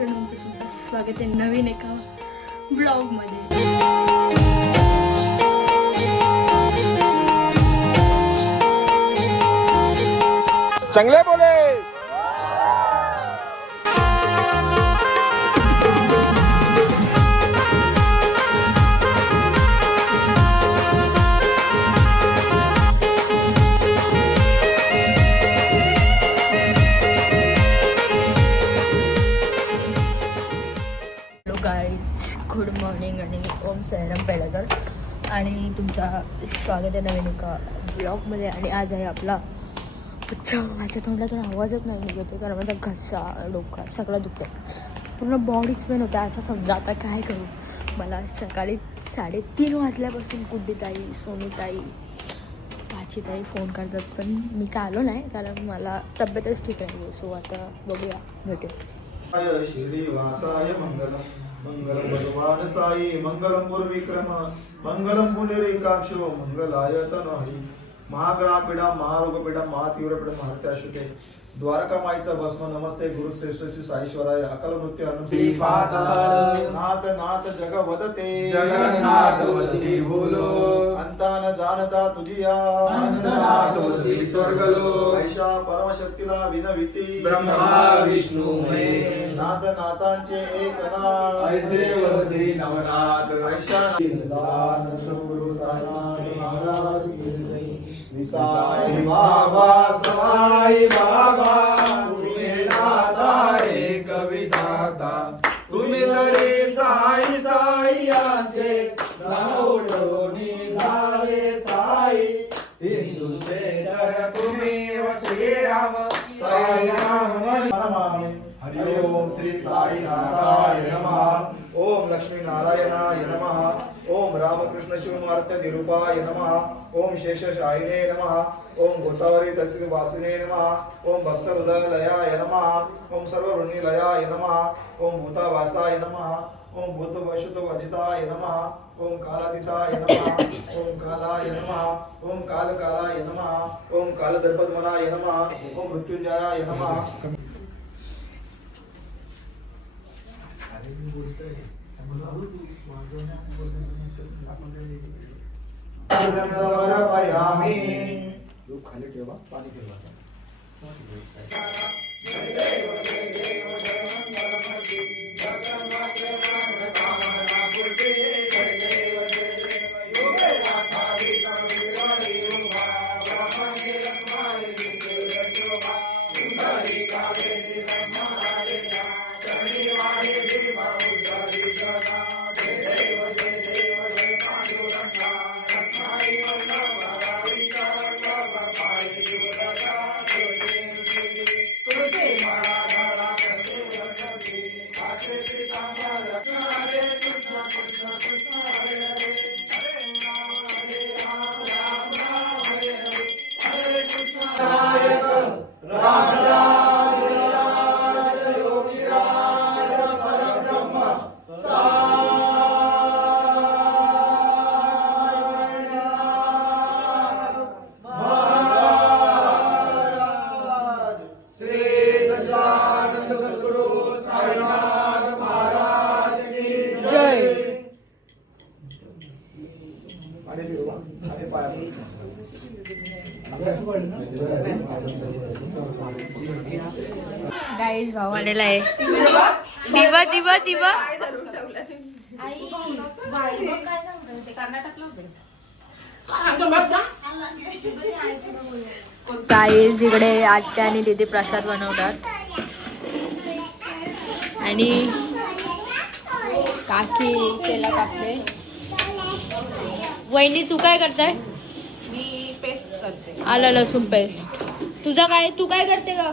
मित्रांनो, तुमचं स्वागत आहे नवीन एका ब्लॉगमध्ये. चांगले बोले. गुड मॉर्निंग आणि ओम साईराम पहिला तर. आणि तुमचा स्वागत आहे नवीन एका ब्लॉगमध्ये. आणि आज आहे आपला उत्सव. माझ्या तोंडातून आवाजच नाही निघत कारण माझा घसा डोका सगळं दुखतं, पूर्ण बॉडीच पेन होता. असं समजा आता काय करू. मला सकाळी 3:30 वाजल्यापासून गुड्डीताई, सोनूताई, भाचीताई फोन करतात, पण मी काय आलो नाही कारण मला तब्येतच ठीक आहे. सो आता बघूया, भेटू. श्रीवासाय मंगलम मंगलम भगवान साई मंगलम पूर्विक्रम मंगलम पुनरेकाक्षो मंगलाय तनहरी महागणापीडा महारोगपीडा महातीव्रपीडा महात्याशुते द्वारका माईचा भस्म नमस्ते गुरुश्रेष्ठ श्री साईश्वराय अकल मृत्यू अनु नाथ नाथ जग वदते जगन्नाथ वदते बोलो. अंता न जाणता तुझिया अंतनाथ वदते स्वर्गलो. ऐशा परमशक्तीला विनविती ब्रह्मा विष्णू महेश. नाथ नाथांचे एक नाथ ऐसे वदते नवनाथ. ऐशा गुरु साईनाथ महाराज की जय. विसाई बाबा साई बाबा तुम्ही नाथा एक विधाता. तुम्ही तरी साई साई यांचे नाव उठवणी झाले साई. हिंदूचे तर तुम्ही व श्रीराम साई राम नमामि. हरि ओम श्री साईनाथाय नमः. ओम लक्ष्मी नारायणाय नमः. ओम रामकृष्ण शिवमार्त्य निरूपाय नमः. ओम शेषशायिने नमः. ओम गोदावरी दक्षिण वासिने नमः. ओम भक्त हृदयलयाय नमः. ओम सर्ववृण्णिलयाय नमः. ओम भूतावासाय नमः. ओम भूत वशुत वजिताय नमः. ओम कालातीताय नमः. ओम कालाय नमः. ओम कालकालाय नमः. ओम कालदर्पद्मनाय नमः. ओम मृत्युंजयाय नमः. खाली ठेवा, पाणी ठेवा. गाईज भाऊ आलेला आहे. दिवा दिवा दिवा. गाईज इकडे आत्या आणि दीदी प्रसाद बनवतात आणि काकी केला कापते. वहिनी तू काय करताय? मी पेस्ट करते. आलं लसूण पेस्ट. तुझा काय, तू काय करते का?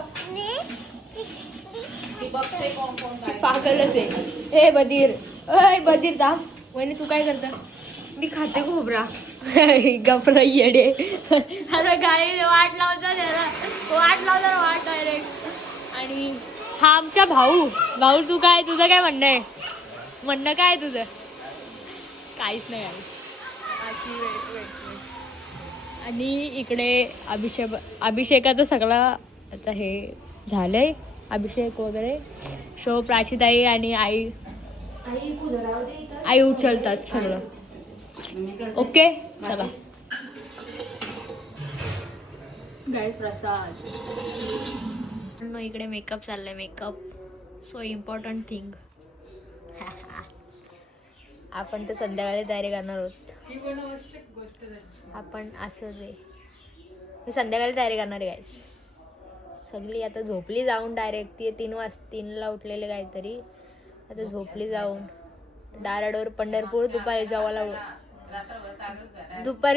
बघते कोण कोण काय. पागलच आहे. हे बधीर, अय बधीर दाम. वहिनी तू काय करता? मी खाते खोबरा. गपरा येडे. अरे गाडी वाट लावता वाट डायरेक्ट. आणि हा आमचा भाऊ. भाऊ तू काय, तुझं काय म्हणणं आहे? म्हणणं काय तुझं? काहीच नाही आहे. आणि इकडे अभिषेकाचं सगळं आता हे झालंय. अभिषेक वगैरे शो प्राचीताई आणि आई उचलतात सगळं. ओके चला गाईस प्रसाद. इकडे मेकअप चाललाय. Makeup so important thing. आपण तर संध्याकाळी तयारी करणार आहोत. आपण असंच आहे. मी संध्याकाळी तयारी करणार आहे गाईस. सगळी आता झोपली जाऊन डायरेक्ट. ती 3ला उठलेले काहीतरी. आता झोपली जाऊन डायरेक्टवर पंढरपूर. दुपारी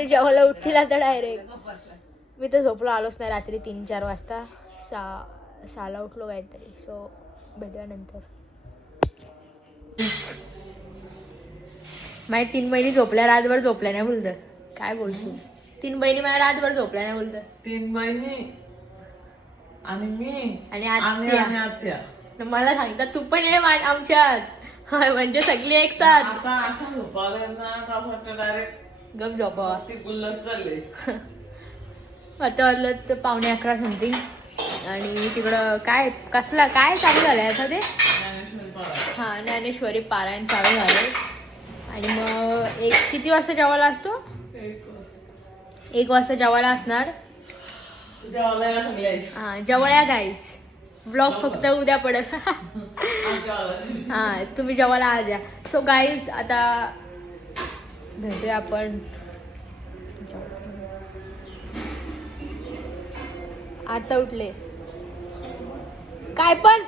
जेवायला उठतील आता डायरेक्ट. मी तर झोपलो आलोच नाही रात्री 3-4 वाजता. 6ला उठलो काहीतरी. सो भेटूया नंतर. माझ्या 3 बहिणी झोपल्या रातभर झोपल्या नाही बोलतं. काय बोलशील. 3 बहिणी माझ्या रातभर झोपल्या नाही बोलतं. 3 बहिणी आणि मी आणि आत्या. मला सांगतात तू पण ये आमच्यात. म्हणजे सगळी एक साथ. आता असं झोपावलं ना का फक्त डायरेक्ट गप झोपावा. ती गुल्लत चालले. आता वाजलं तर 11:45 समथिंग. आणि तिकडं काय काय चालू झालंय आता ते. हा ज्ञानेश्वरी पारायण चालू झाले. आणि मग किती वाजता जेवायला असतो. 1 वाजता जेवायला असणार. हा जेवायला गाईस. ब्लॉग फक्त उद्या पडत. हा तुम्ही जेवायला आज या. सो गाईज आता भेटूया आपण. आता उठले काय पण.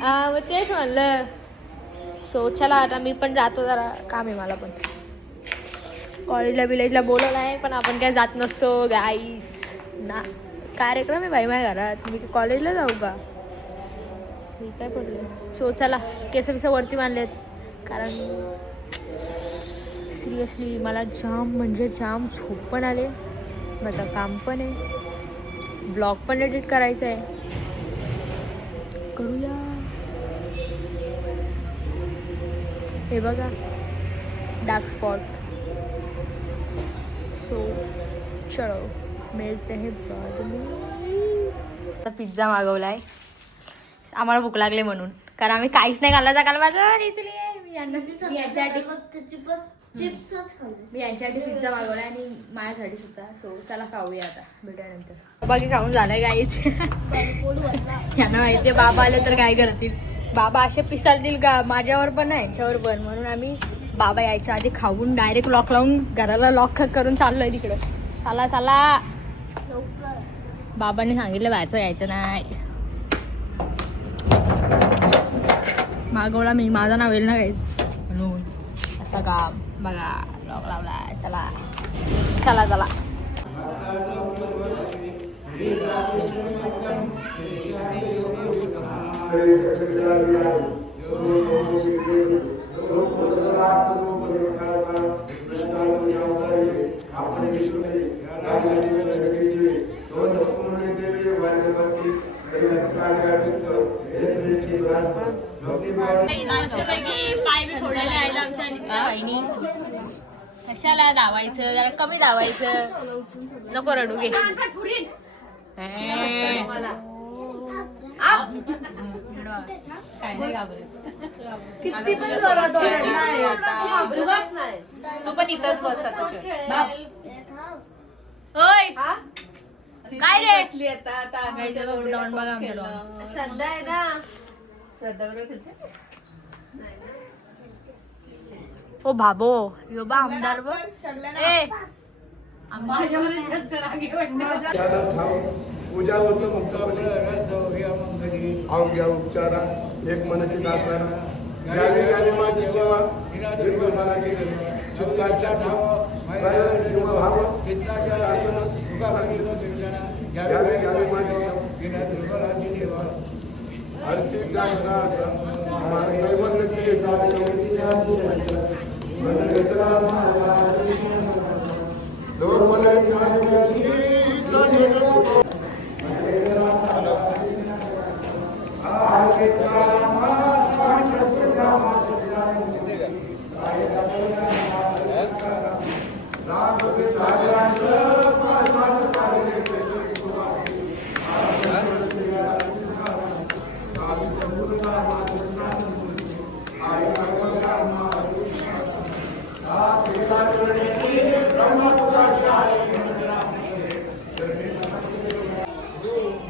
मग तेच म्हणलं. सो चला आता मी पण जातो. जरा काम आहे मला पण. कॉलेजला बोलवलं आहे पण आपण काय जात नसतो गाईज ना. कार्यक्रम आहे बाई माझ्या घरात. मी कॉलेजला जाऊ का. मी काय पडलं. सो चला केस वरती बांधलेत. कारण सिरियसली मला जाम म्हणजे जाम झोप पण आले. माझं काम पण आहे. ब्लॉग पण एडिट करायचं आहे. करूया. हे बघा डार्क स्पॉट. सो चलो मिळते हे बाद में. आता पिझ्झा मागवलाय. आम्हाला भूक लागली म्हणून. कारण आम्ही काहीच नाही खाल्लं सकाळ माझं. मी यांच्यासाठी पिझ्झा मागवलाय आणि माझ्यासाठी सुद्धा. सो चला खाऊया आता. भेटूया नंतर. बाकी खाऊन झालंय काहीच. यांना माहितीये बाबा आले तर काय करतील. बाबा असे पिसालतील का माझ्यावर पण नाही यांच्यावर पण. म्हणून आम्ही बाबा यायच्या आधी खाऊन डायरेक्ट लॉक लावून घराला लॉक करून चाललोय तिकडं. चला बाबांनी सांगितलं बाहेरचं यायचं नाही. मागवला मी. माझं नाव येईल ना काहीच म्हणून. असं का बघा लॉक लावला. चला. पाय बी फोडायला आहेत आमच्या बहिणी. कशाला धावायचं. जरा कमी धावायचं. नको रडू घे. तू पण इथंच बस आता. काय रे बसली आता. बघा श्रद्धा आहे ना. श्रद्धा बरोबर. ओ भाबो यो बा आमदार बघ. पूजा होतं अवघ्या उपचारा एक मनाची दातारा. गावी गावी माझी सेवा मला केली. चित्ताच्या गावी गावी माझी सेवा. आरती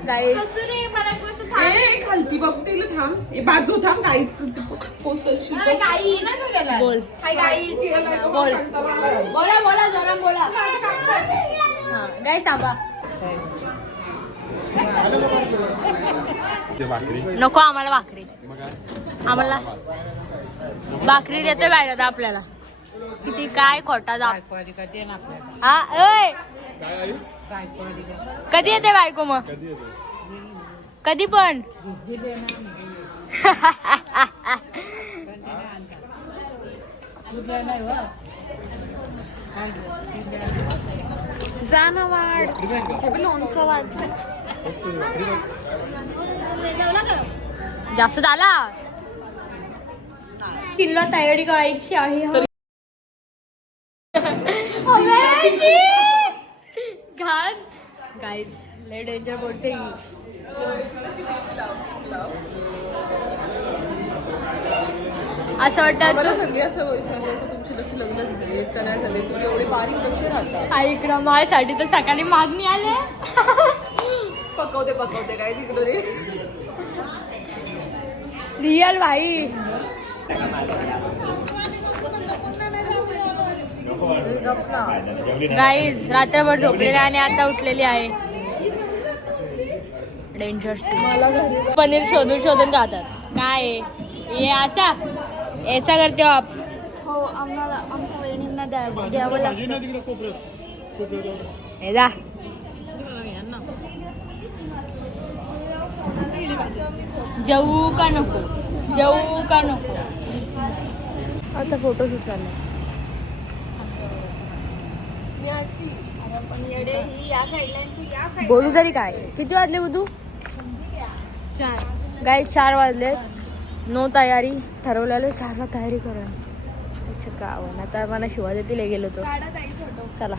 गाईस ए खालती बघ तिला थांब ए बाजू थांब काहीच पोचल बोल बोल बोला बोला जरा बोला हा गाईस थांबा नको आम्हाला भाकरी आम्हाला भाकरी देतोय बाहेर आपल्याला किती काय खोटा जा हा ऐ कधी येते बायको मग कधी पण जाना वाढ लोणचं वाढ जास्त झाला किल्ला तयारी करायची आहे घाण गाईज लय डेंजर बोलते ही असं मला वाटतं सगळी असं वैशाली आहे, तुमची नक्की लग्न झाली का नाही झाले, तुम्ही एवढे बारीक कसे राहता? इकडं माझ्यासाठी तर सकाळी मागणी आले पकवते काय तिकडं रे. रिअल भाई गाईज रात्रभर झोपलेली आणि आता उठलेली आहे डेंजर पनीर शोधून शोधून खातात काय हे असा ऐसा करते हो आप हो आम्हाला आमच्या बहिणींना द्यावं लागतं हे जा जाऊ का नको आता फोटोशूट चाललाय बोलू जरी काय किती वाजले बुधू 4 गाई 4 वाजले नो तयारी ठरवलेलं 4ला तयारी करा गावाला आता मला शिवा देतील गेलो तो चला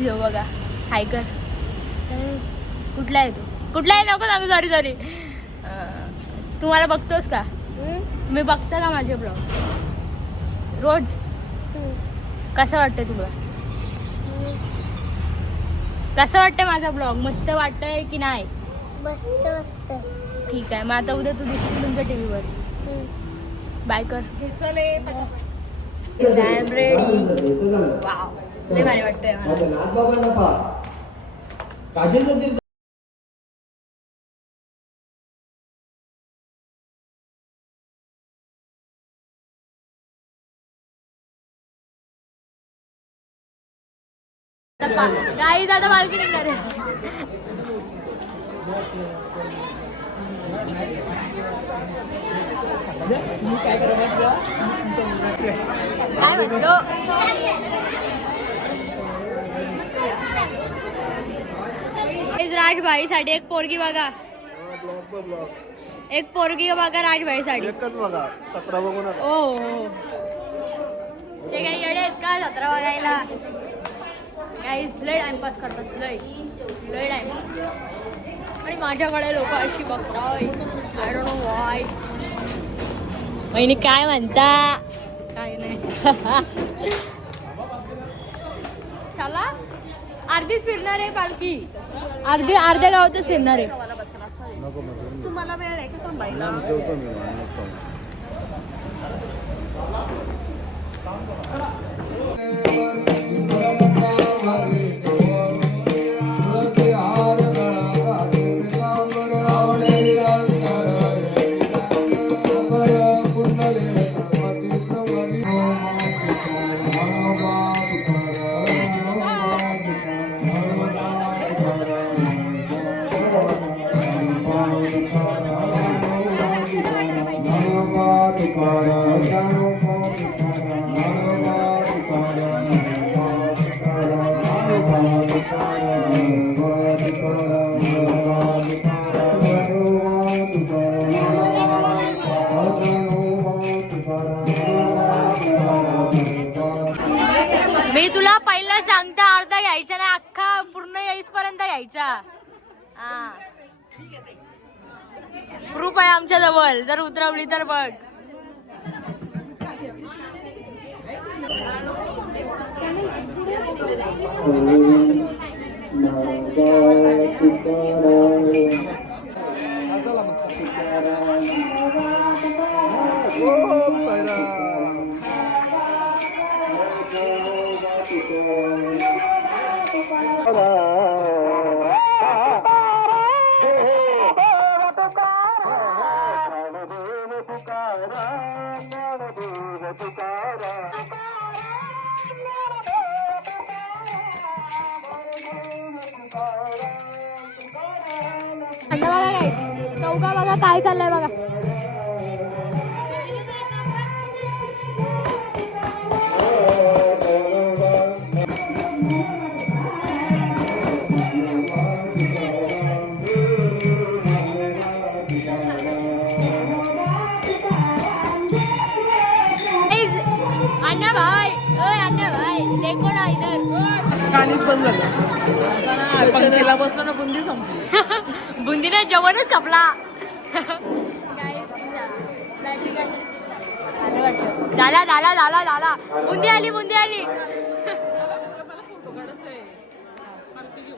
यो बघा हाय कर कुठला आहे नको सांगू सॉरी तुम्हाला बघतोस का तुम्ही बघता का माझे ब्लॉग रोज कसं वाटतंय तुला कसं वाटतंय माझा ब्लॉग मस्त वाटतंय की नाही मस्त वाटतंय ठीक आहे मग आता उद्या तू दिसशील तुमच्या टीव्हीवर बाय कर रेडी वाव लय भारी वाटतंय मला गाई दादा मालकी निघणार काय म्हणतो राजभाई साठी एक पोरगी बघा एक पोरगी बघा राजभाई साठी एकच बघा 17 बघून ओ ते काही येडे आहेत का 17 बघायला गाईज लय टाइमपास करतात लय टाइमपास आणि माझ्याकडे लोक अशी बघतात आय डोंट नो व्हाय वहिनी काय म्हणता काय नाही चला अर्धीच फिरणार आहे पालखी अर्ध्या गावातच फिरणार आहे तुम्हाला वेळ आहे का सांभाळायला तुकाराम मी तुला पहिला सांगता अर्धा यायचा नाही, अख्खा पूर्ण यायपर्यंत यायचा. हा प्रूफ आहे आमच्या जवळ, जर उतरवली तर बघ. चौका बघा काय चाललंय बघा. अन्ना भाई, ओय अन्ना भाई, देखो ना इधर. गाणीच बंद झालं. पंखेला बसलो ना बुंदी संपली. बुंदीने जेवणच कपला. झाला झाला झाला झाला. बुंदी आली, बुंदी आली. मला फोटो काढायचा आहे. मला ते घेऊ.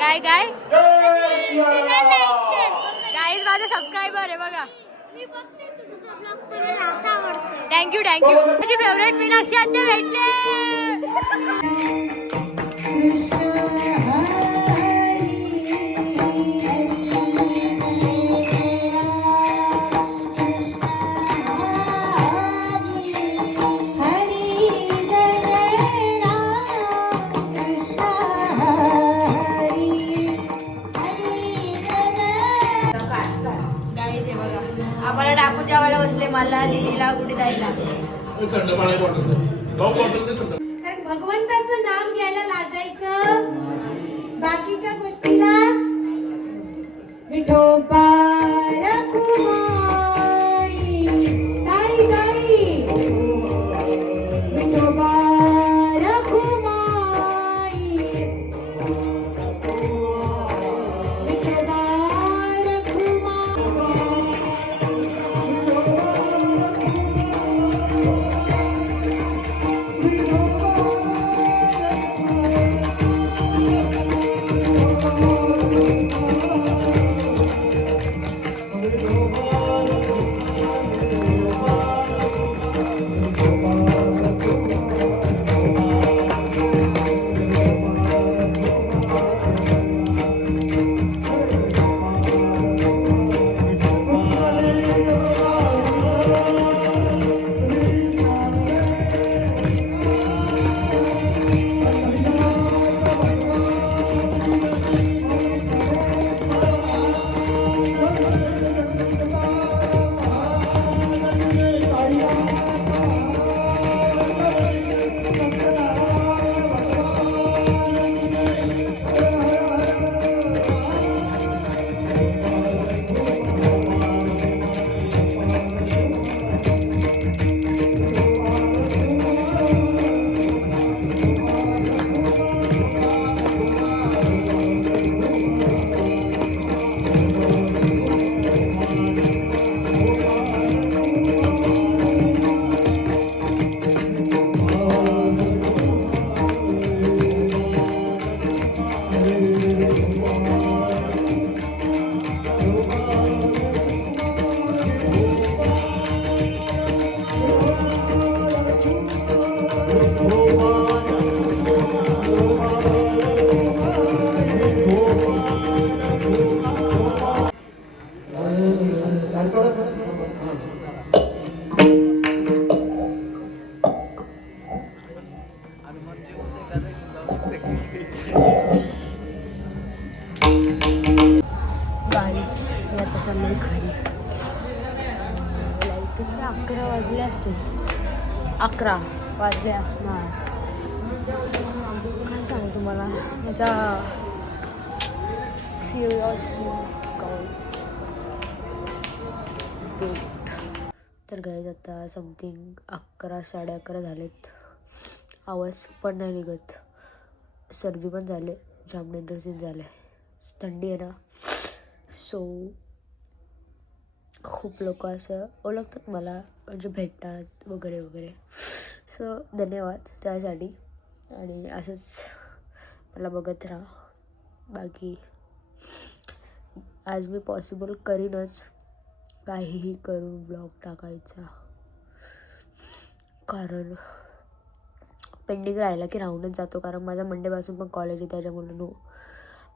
काय गाईज माझे सबस्क्रायबर आहे बघा. Thank you thank you. माझी फेवरेट मीनाक्षी आत्या भेटले. आम्हाला टाकून जेवायला बसले, मला दीदीला कुठे जायला. भगवंताचं नाम घ्यायला लाजायचं, बाकीच्या गोष्टीला विठोबा रखुमाई ताई ताई विठोबा रखुमाई विठोबा गाईच मी आता चाललोय घरी. लाईक किती 11 वाजले असतील. 11 वाजले असणार. काय सांगू तुम्हाला माझ्या सिरियसली तर गाईज आता समथिंग 11 11:30 झालेत. आवाज पण नाही निघत. सर्दी पण झाले. जाम डेंजर झाले. थंडी आहे ना. सो खूप लोक असं ओळखतात मला म्हणजे भेटतात वगैरे वगैरे. सो धन्यवाद त्यासाठी. आणि असंच मला बघत राहा. बाकी आज मी पॉसिबल करीनच काहीही करून ब्लॉग टाकायचा. कारण पेंडिंग राहिला की राहूनच जातो. कारण माझा मंडेपासून पण कॉलेज आहे त्याच्यामुळे नो.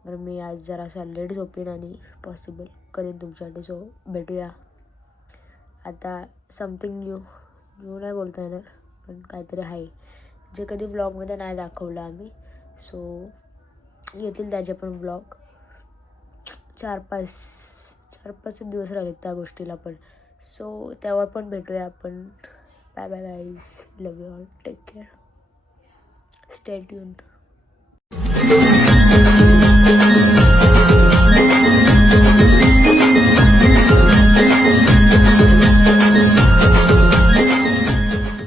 तर मी आज जरासा लेट झोपेन आणि पॉसिबल करेन तुमच्यासाठी. सो भेटूया आता. समथिंग न्यू नाही बोलता येणार पण काहीतरी आहे जे कधी ब्लॉगमध्ये नाही दाखवलं आम्ही. सो येतील त्याचे पण ब्लॉग. 4-5 दिवस राहिलेत त्या गोष्टीला पण. सो तेव्हा पण भेटूया आपण. Bye bye guys. Love you all. Take care. Stay tuned.